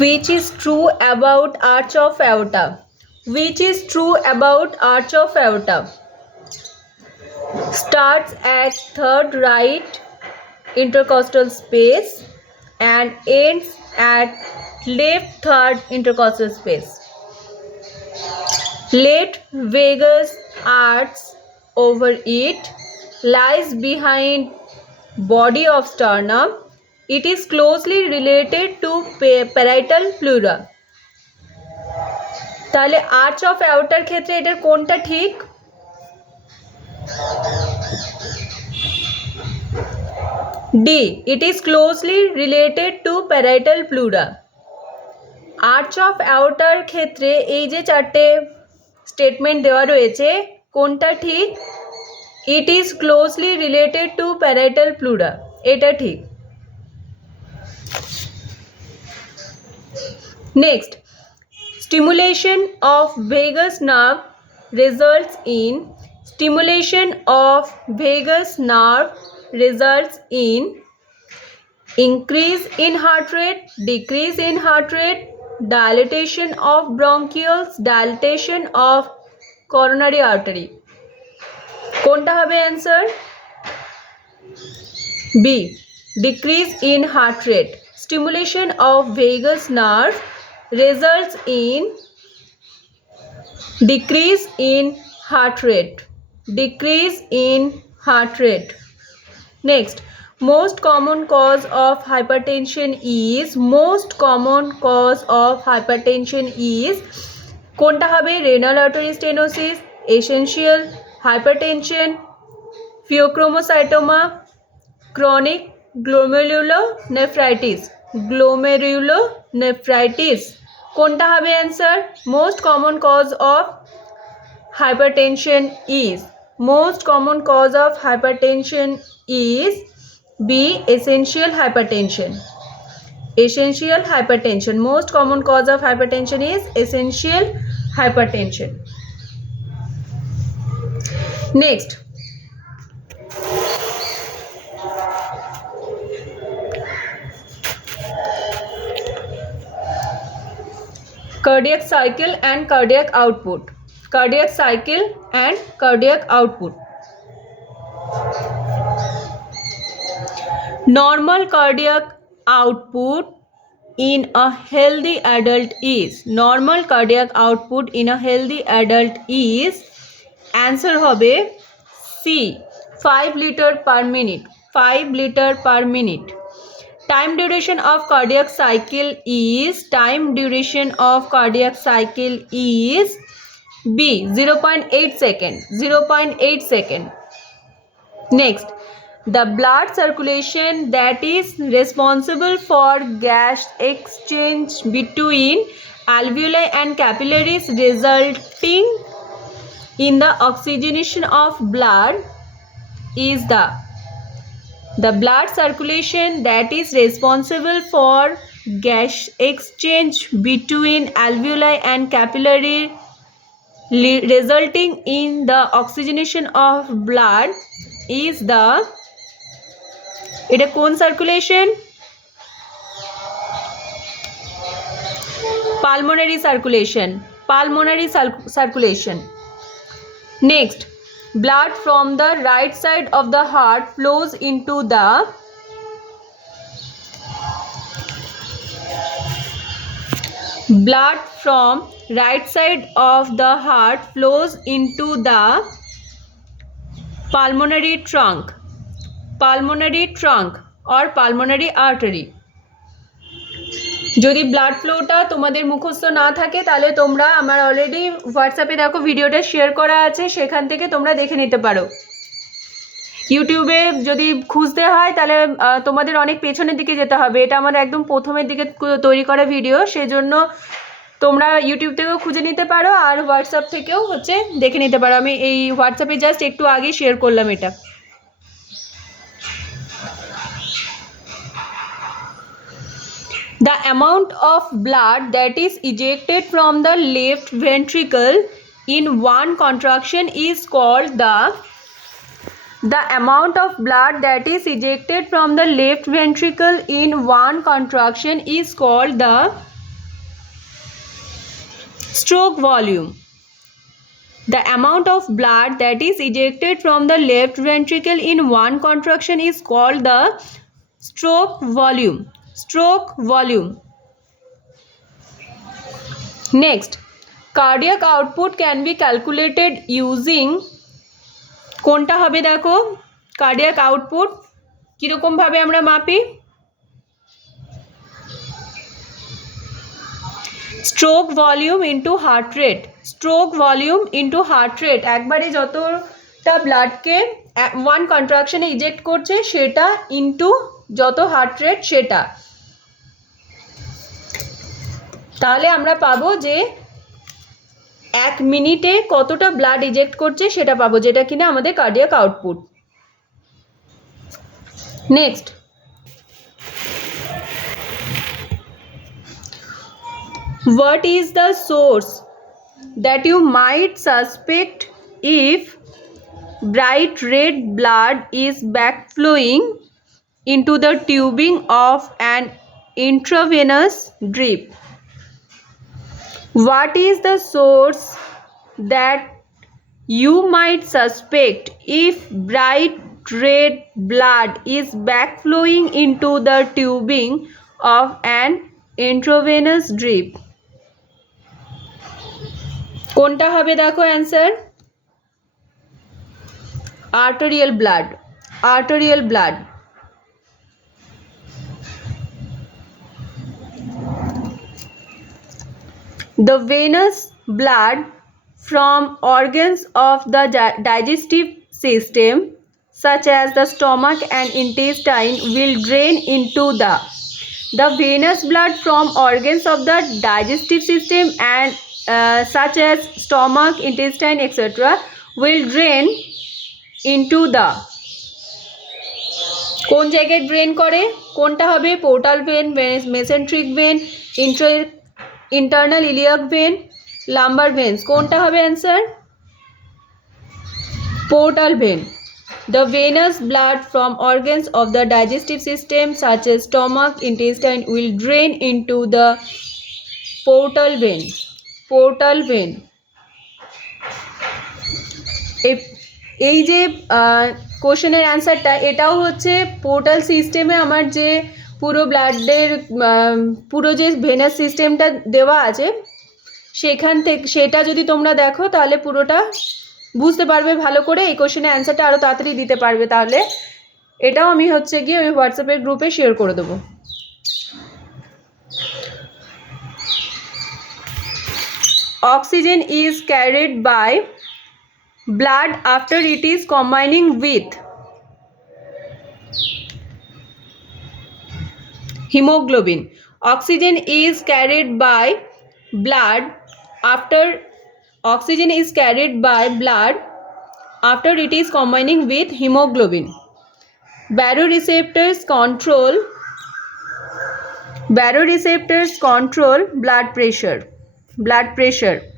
Which is true about arch of aorta? Which is true about arch of aorta? Starts at third right intercostal space and ends at left third intercostal space. Late vagus arch over it lies behind body of sternum. It is closely related to parietal pleura. তাহলে arch of অ্যাওর্টার ক্ষেত্রে এটার কোনটা ঠিক? D, it is closely related to parietal pleura. Arch of অ্যাওর্টার ক্ষেত্রে এই যে চারটে স্টেটমেন্ট দেওয়া রয়েছে কোনটা ঠিক? It is closely related to parietal pleura, এটা ঠিক। Next, stimulation of vagus nerve results in increase in heart rate, decrease in heart rate, dilatation of bronchioles, dilatation of coronary artery. কোনটা হবে answer? B, decrease in heart rate. Stimulation of vagus nerve results in decrease in heart rate. Next, most common cause of hypertension is কোনটা হবে? renal artery stenosis, essential hypertension, pheochromocytoma, chronic glomerulonephritis. কোনটা হবে answer? Most common cause of hypertension is B, essential hypertension. Most common cause of hypertension is essential hypertension. Next, cardiac cycle and cardiac output. Normal cardiac output in a healthy adult is answer হবে C, 5 liter per minute. Time duration of cardiac cycle is B, 0.8 second. Next, the blood circulation that is responsible for gas exchange between alveoli and capillaries resulting in the oxygenation of blood is the blood circulation that is responsible for gas exchange between alveoli and capillary resulting in the oxygenation of blood is the, এটা কোন circulation? pulmonary circulation. Next, blood from the right side of the heart flows into the pulmonary trunk or pulmonary artery. যদি ব্লাড ফ্লোটা তোমাদের মুখস্থ না থাকে তাহলে তোমরা আমার অলরেডি হোয়াটসঅ্যাপে দেখো ভিডিওটা শেয়ার করা আছে, সেখান থেকে তোমরা দেখে নিতে পারো। ইউটিউবে যদি খুঁজতে হয় তাহলে তোমাদের অনেক পেছনের দিকে যেতে হবে, এটা আমার একদম প্রথমের দিকে তৈরি করা ভিডিও, সেজন্য তোমরা ইউটিউব থেকেও খুঁজে নিতে পারো আর হোয়াটসঅ্যাপ থেকেও দেখে নিতে পারো। আমি এই হোয়াটসঅ্যাপে জাস্ট একটু আগে শেয়ার করলাম এটা। The amount of blood that is ejected from the left ventricle in one contraction is called the amount of blood that is ejected from the left ventricle in one contraction is called the Stroke volume. The amount of blood that is ejected from the left ventricle in one contraction is called the stroke volume. Stroke volume. Next, cardiac output can be calculated using কোনটা হবে দেখো cardiac output কিরকম ভাবে আমরা মাপি stroke volume into heart rate stroke volume into heart rate একবারে যতটা ব্লাডকে ওয়ান কন্ট্রাকশনে ইজেক্ট করছে সেটা ইনটু যত হার্ট রেট সেটা তাহলে আমরা পাবো যে 1 মিনিটে কতটা ব্লাড ইজেক্ট করছে সেটা পাবো যেটা কিনা আমাদের cardiac output next what is the source that you might suspect if bright red blood is backflowing into the tubing of an intravenous drip? What is the source that you might suspect if bright red blood is backflowing into the tubing of an intravenous drip? কোনটা হবে দেখো answer arterial blood arterial blood the venous blood from organs of the digestive system such as the stomach and intestine will drain into the venous blood from organs of the digestive system and such as stomach, intestine, etc. will drain into the কোন জায়গায় ড্রেন করে কোনটা হবে portal vein mesenteric vein internal iliac vein lumbar veins কোনটা হবে answer portal vein The venous blood from organs of the digestive system such as stomach, intestine will drain into the portal vein. Portal when এই যে কোশ্চেনের অ্যান্সারটা এটাও হচ্ছে পোর্টাল সিস্টেমে আমার যে পুরো ব্লাডের পুরো যে ভেনাস সিস্টেমটা দেওয়া আছে সেখান থেকে সেটা যদি তোমরা দেখো তাহলে পুরোটা বুঝতে পারবে ভালো করে এই কোশ্চেনের অ্যান্সারটা আরও তাড়াতাড়ি দিতে পারবে তাহলে এটাও আমি হচ্ছে গিয়ে ওই হোয়াটসঅ্যাপের গ্রুপে শেয়ার করে দেবো Oxygen is carried by blood after it is combining with hemoglobin. Oxygen is carried by blood after it is combining with hemoglobin. Baroreceptors control blood pressure.